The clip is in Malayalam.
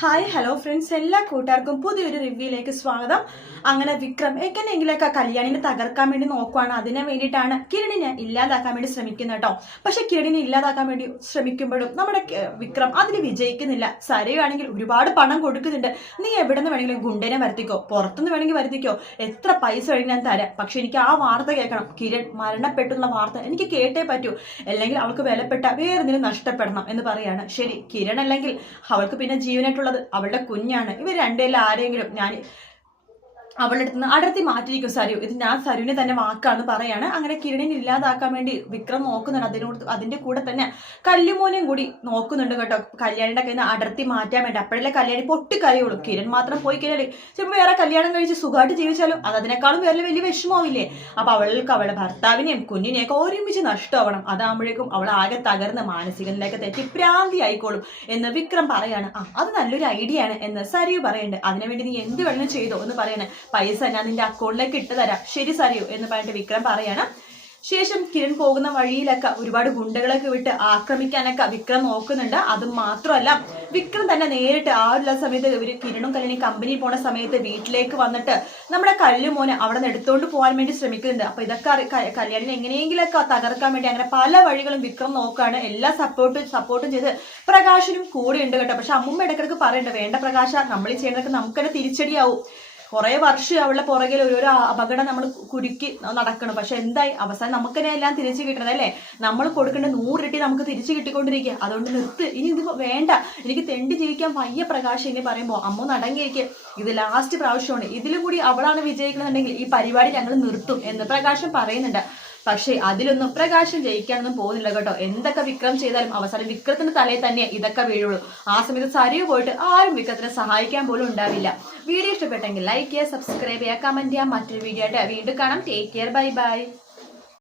ഹായ് ഹലോ ഫ്രണ്ട്സ്, എല്ലാ കൂട്ടുകാർക്കും പുതിയൊരു റിവ്യൂയിലേക്ക് സ്വാഗതം. അങ്ങനെ വിക്രം എങ്ങനെയെങ്കിലൊക്കെ കല്യാണിനെ തകർക്കാൻ വേണ്ടി നോക്കുവാണ്. അതിനെ വേണ്ടിയിട്ടാണ് കിരണിനെ ഇല്ലാതാക്കാൻ വേണ്ടി ശ്രമിക്കുന്നത് കേട്ടോ. പക്ഷെ കിരണിനെ ഇല്ലാതാക്കാൻ വേണ്ടി ശ്രമിക്കുമ്പോഴും നമ്മുടെ വിക്രം അതിന് വിജയിക്കുന്നില്ല. സരയാണെങ്കിൽ ഒരുപാട് പണം കൊടുക്കുന്നുണ്ട്. നീ എവിടെ നിന്ന് വേണമെങ്കിലും ഗുണ്ടനെ വരുത്തിക്കോ, പുറത്തുനിന്ന് വേണമെങ്കിൽ വരുത്തിക്കോ, എത്ര പൈസ വേണമെങ്കിൽ ഞാൻ തരാം, പക്ഷെ എനിക്ക് ആ വാർത്ത കേൾക്കണം. കിരൺ മരണപ്പെട്ടുള്ള വാർത്ത എനിക്ക് കേട്ടേ പറ്റൂ, അല്ലെങ്കിൽ അവൾക്ക് വിലപ്പെട്ട വേറെന്തെങ്കിലും നഷ്ടപ്പെടണം എന്ന് പറയാണ്. ശരി, കിരൺ അല്ലെങ്കിൽ അവൾക്ക് പിന്നെ ജീവനായിട്ടുള്ള അവളുടെ കുഞ്ഞാണ്. ഇവർ രണ്ടേലും ആരെങ്കിലും ഞാൻ അവളുടെ അടുത്ത് നിന്ന് അടർത്തി മാറ്റിയിരിക്കും സരു. ഇത് ഞാൻ സരുവിനെ തന്നെ വാക്കാന്ന് പറയാണ്. അങ്ങനെ കിരണിനെ ഇല്ലാതാക്കാൻ വേണ്ടി വിക്രം നോക്കുന്നുണ്ട്. അതിന്റെ കൂടെ തന്നെ കല്ലുമോനെയും കൂടി നോക്കുന്നുണ്ട് കേട്ടോ. കല്യാണിയുടെ കയ്യിൽ നിന്ന് അടർത്തി മാറ്റാൻ വേണ്ടി. അപ്പോഴല്ലേ കല്യാണി പൊട്ടിക്കരയുള്ളൂ. കിരൺ മാത്രം പോയി കഴിഞ്ഞാൽ ചിലപ്പോൾ വേറെ കല്യാണം കഴിച്ച് സുഖമായിട്ട് ജീവിച്ചാലും അതിനേക്കാളും വേറെ വലിയ വിഷമമാവില്ലേ. അപ്പൊ അവൾക്ക് അവളുടെ ഭർത്താവിനെയും കുഞ്ഞിനെയൊക്കെ ഒരുമിച്ച് നഷ്ടമാവണം. അതാകുമ്പോഴേക്കും അവൾ ആകെ തകർന്ന് മാനസിക നിലയൊക്കെ തെറ്റി ഭ്രാന്തി ആയിക്കോളും എന്ന് വിക്രം പറയാണ്. അത് നല്ലൊരു ഐഡിയ ആണ് എന്ന് സരു പറയുന്നുണ്ട്. അതിനുവേണ്ടി നീ എന്ത് വേണമെങ്കിലും ചെയ്തോ എന്ന് പറയണേ. പൈസ ഞാൻ നിന്റെ അക്കൗണ്ടിലേക്ക് ഇട്ട് തരാം, ശരി സരിയോ എന്ന് പറഞ്ഞിട്ട് വിക്രം പറയാണ്. ശേഷം കിരൺ പോകുന്ന വഴിയിലൊക്കെ ഒരുപാട് ഗുണ്ടകളൊക്കെ വിട്ട് ആക്രമിക്കാനൊക്കെ വിക്രം നോക്കുന്നുണ്ട്. അതും മാത്രമല്ല, വിക്രം തന്നെ നേരിട്ട് ആ ഒരു സമയത്ത് ഇവര് കിരണും കല്യാണി കമ്പനിയിൽ പോണ സമയത്ത് വീട്ടിലേക്ക് വന്നിട്ട് നമ്മുടെ കല്ലുമോനെ അവിടെ നിന്ന് എടുത്തോണ്ട് പോകാൻ വേണ്ടി ശ്രമിക്കുന്നുണ്ട്. അപ്പൊ ഇതൊക്കെ കല്യാണിനെ എങ്ങനെയെങ്കിലൊക്കെ തകർക്കാൻ വേണ്ടി അങ്ങനെ പല വഴികളും വിക്രം നോക്കുകയാണ്. എല്ലാ സപ്പോർട്ടും ചെയ്ത് പ്രകാശനും കൂടെ ഉണ്ട് കേട്ടോ. പക്ഷെ അമ്മുമ്മ ഇടക്കിടക്ക് പറയുന്നുണ്ട്, വേണ്ട പ്രകാശ, നമ്മൾ ഈ ചെയ്യുന്നതൊക്കെ നമുക്ക് തന്നെ തിരിച്ചടിയാവും. കുറെ വർഷം അവളുടെ പുറകിൽ ഓരോരോ അപകടം നമ്മൾ കുരുക്കി നടക്കണം. പക്ഷെ എന്തായി, അവസാനം നമുക്ക് തന്നെ എല്ലാം തിരിച്ചു കിട്ടണത് അല്ലേ. നമ്മൾ കൊടുക്കേണ്ട 100 ഇരട്ടി നമുക്ക് തിരിച്ചു കിട്ടിക്കൊണ്ടിരിക്കുക. അതുകൊണ്ട് നിർത്ത്, ഇനി ഇത് വേണ്ട, എനിക്ക് തെണ്ടി ജീവിക്കാൻ വയ്യ പ്രകാശം എന്ന് പറയുമ്പോൾ അമ്മ നടങ്ങിയിരിക്കുക. ഇത് ലാസ്റ്റ് പ്രാവശ്യമാണ്, ഇതിലും കൂടി അവളാണ് വിജയിക്കണമെന്നുണ്ടെങ്കിൽ ഈ പരിപാടി ഞങ്ങൾ നിർത്തും എന്ന് പ്രകാശം പറയുന്നുണ്ട്. പക്ഷെ അതിലൊന്നും പ്രകാശം ജയിക്കാനൊന്നും പോകുന്നില്ല കേട്ടോ. എന്തൊക്കെ വിക്രം ചെയ്താലും അവസാനം വിക്രത്തിന്റെ തലയിൽ തന്നെ ഇതൊക്കെ വീഴുള്ളൂ. ആ സമയത്ത് സരിവ് പോയിട്ട് ആരും വിക്രത്തിനെ സഹായിക്കാൻ പോലും ഉണ്ടാവില്ല. വീഡിയോ ഇഷ്ടപ്പെട്ടെങ്കിൽ ലൈക്ക് ചെയ്യുക, സബ്സ്ക്രൈബ് ചെയ്യുക, കമന്റ് ചെയ്യുക. മറ്റൊരു വീഡിയോ ആയിട്ട് വീണ്ടും കാണാം. Take care, bye bye.